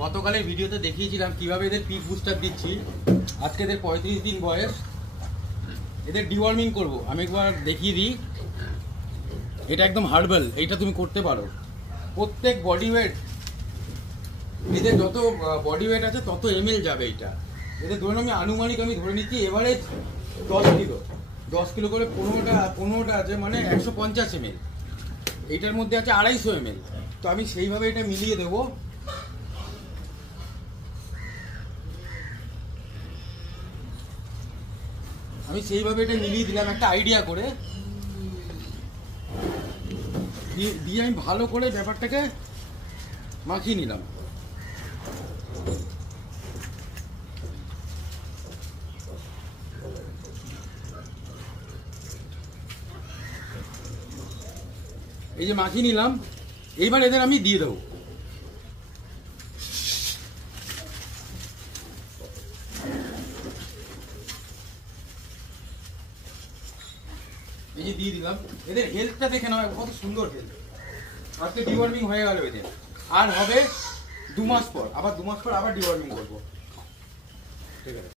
গতকালের ভিডিওতে দেখিয়েছিলাম কিভাবে এদের পিক বুস্টার দিচ্ছি। আজকে এদের 35 দিন বয়স, এদের ডিওয়ার্মিং করব। আমি একবার দেখিয়ে দিই। এটা একদম হার্বাল, এইটা তুমি করতে পারো। প্রত্যেক বডি ওয়েট, এদের যত বডি ওয়েট আছে তত এমএল যাবে এইটা। এদের ধরুন আমি আনুমানিক আমি ধরে নিচ্ছি এভারেজ 10 কিলো করে 15টা আছে, মানে 150 এমএল। এইটার মধ্যে আছে 250 এমএল। তো আমি সেইভাবে এটা মিলিয়ে দেবো। আমি সেইভাবে এটা মিলিয়ে দিলাম একটা আইডিয়া করে, দিয়ে আমি ভালো করে ব্যাপারটাকে মাখিয়ে নিলাম। এই যে মাখিয়ে নিলাম, এইবার এদের আমি দিয়ে দেবো। এই যে দিয়ে দিলাম। এদের হেলথটা দেখে নাও, কত সুন্দর হেলথ। আজকে ডিওয়ার্মিং হয়ে গেল এদের। আর হবে 2 মাস পর, আবার 2 মাস পর আবার ডিওয়ার্মিং করবো। ঠিক আছে।